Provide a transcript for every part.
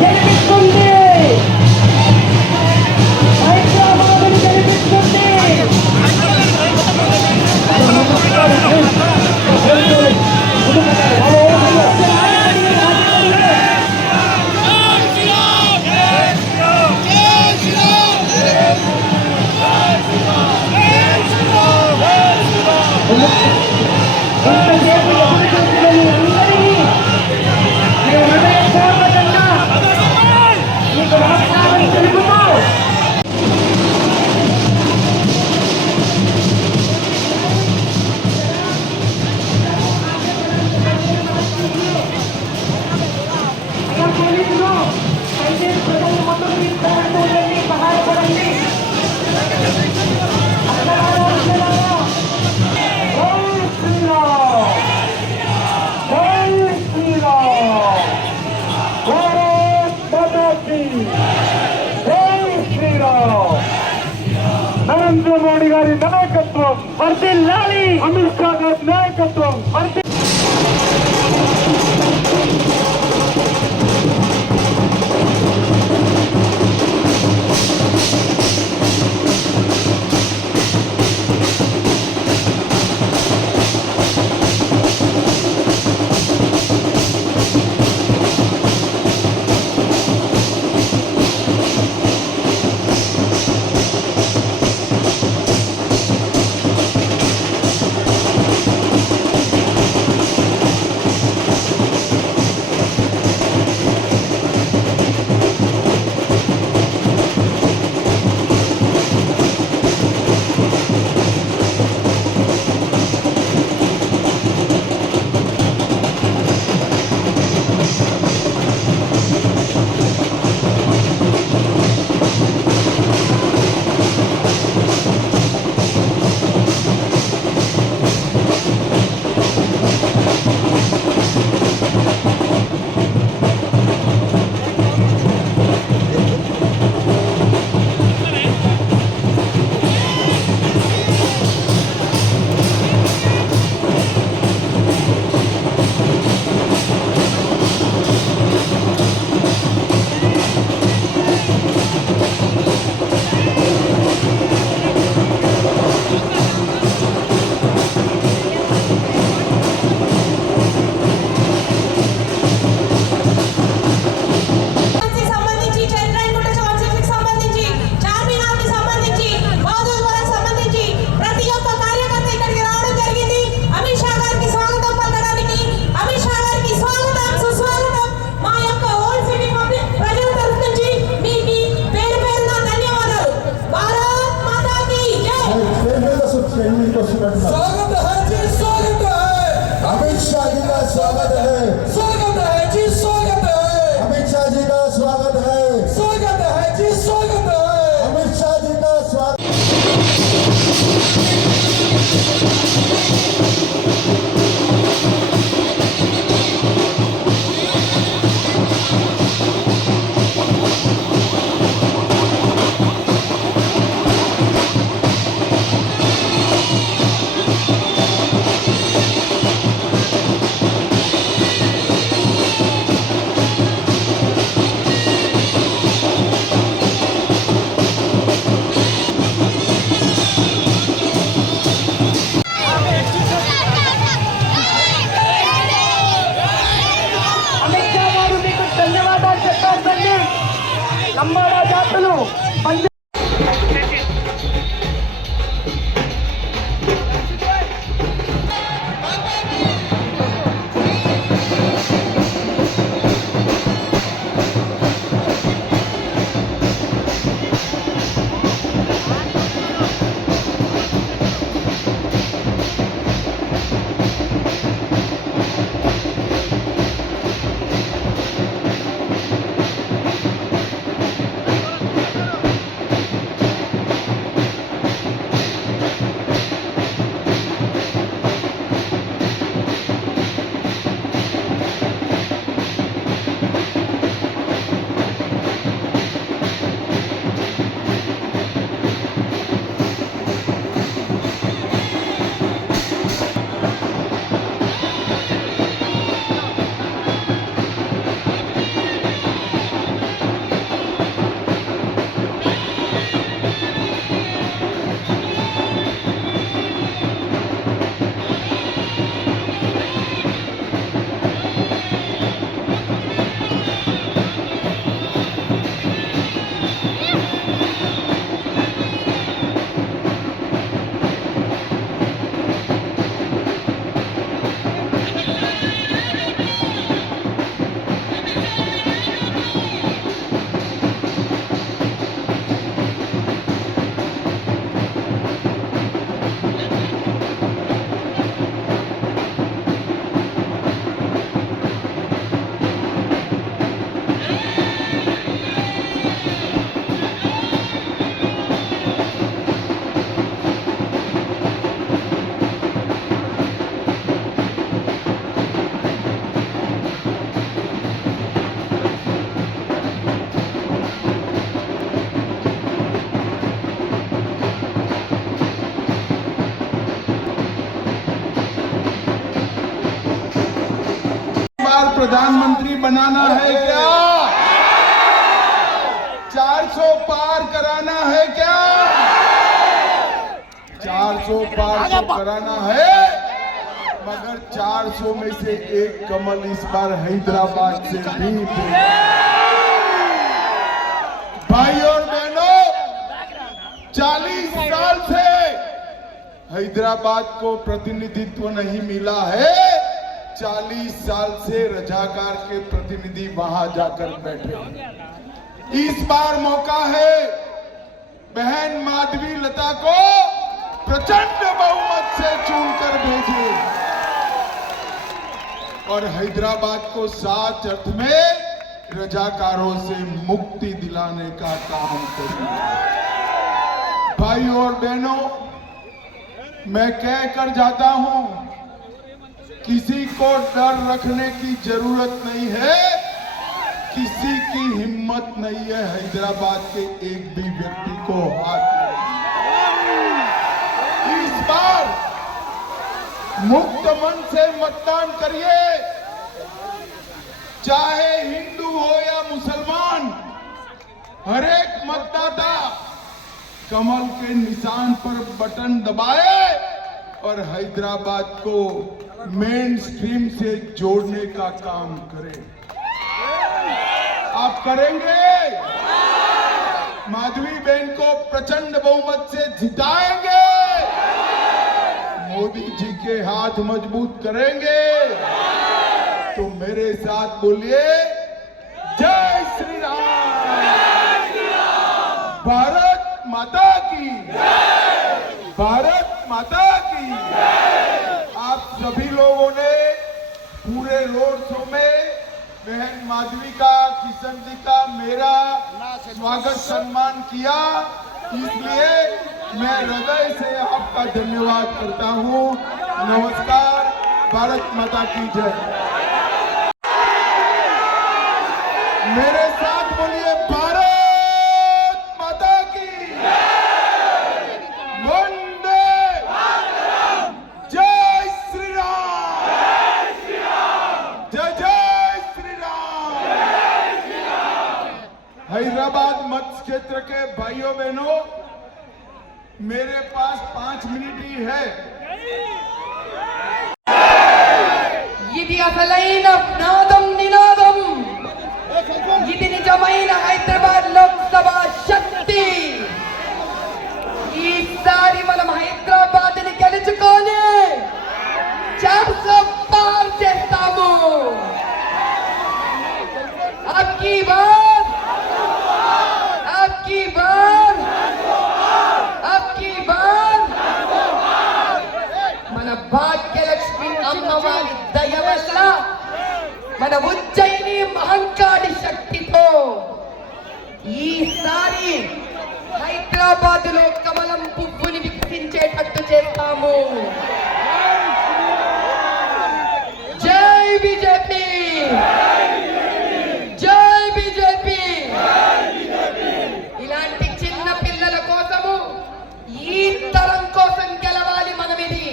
గెలిపిస్తుంది. హైదరాబాద్ గెలిపిస్తుంది. నరేంద్ర మోడీ గారి నాయకత్వం వర్ధిల్లాలి. అమిత్ షా గారి నాయకత్వం प्रधानमंत्री बनाना है क्या? 400 पार कराना है क्या? 400 पार तो कराना है, मगर 400 में से एक कमल इस बार हैदराबाद से भी भाई और बहनों, 40 साल से हैदराबाद को प्रतिनिधित्व नहीं मिला है। 40 साल से रजाकार के प्रतिनिधि वहां जाकर बैठे हैं। इस बार मौका है बहन माधवी लता को प्रचंड बहुमत से चुनकर भेजे और हैदराबाद को सात अर्थ में रजाकारों से मुक्ति दिलाने का काम करें। भाई और बहनों, मैं कह कर जाता हूं, किसी को डर रखने की जरूरत नहीं है, किसी की हिम्मत नहीं है हैदराबाद के एक भी व्यक्ति को हाथ लगाने। इस बार मुक्त मन से मतदान करिए, चाहे हिंदू हो या मुसलमान, हर एक मतदाता कमल के निशान पर बटन दबाए और हैदराबाद को मेन स्ट्रीम से जोड़ने का काम करे। आप करेंगे? माधवी बहन को प्रचंड बहुमत से जिताएंगे, मोदी जी के हाथ मजबूत करेंगे। तो मेरे साथ बोलिए, जय श्री राम, भारत माता की, भारत माता की। आप सभी लोगों ने पूरे रोड शो में बहन माधवी का, किशन जी का, मेरा स्वागत सम्मान किया, इसलिए मैं हृदय से आपका धन्यवाद करता हूं। नमस्कार, भारत माता की जय। मेरे साथ बोलिए, भारत माता की वंदे, जय श्री राम, जय जय श्री राम। हैदराबाद मत क्षेत्र के भाइयों बहनों, मेरे पास 5 मिनट ही है। ఇది అసలైన నాదం నినాదం, ఇది నిజమైన హైదరాబాద్ లోక్సభ శక్తి. ఈసారి మనం హైదరాబాద్ ని గెలుచుకొని 400 పార్ చేస్తాము. అబ్కి బార్, అబ్కి బార్, అబ్కి బార్. మన భాగ్యలక్ష్మి అమ్మవారి దయ వల్ల, మన ఉజ్జయిని మహంకాళి శక్తితో ఈసారి హైదరాబాద్ లో కమలం పువ్వుని వికసించేటట్టు చేస్తాము. జై బీజేపీ, జై బీజేపీ. ఇలాంటి చిన్న పిల్లల కోసము, ఈ తరం కోసం గెలవాలి మనం. ఇది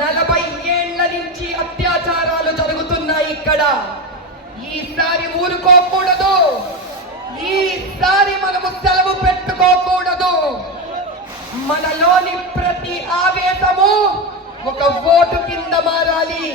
40 ఏళ్ల నుంచి అత్యాచారాలు జరుగుతున్నాయి ఇక్కడ. ఈసారి ఊరుకోకూడదు, ఈసారి మనము సెలవు పెట్టుకోకూడదు. మనలోని ప్రతి ఆవేశము ఒక ఓటు కింద మారాలి.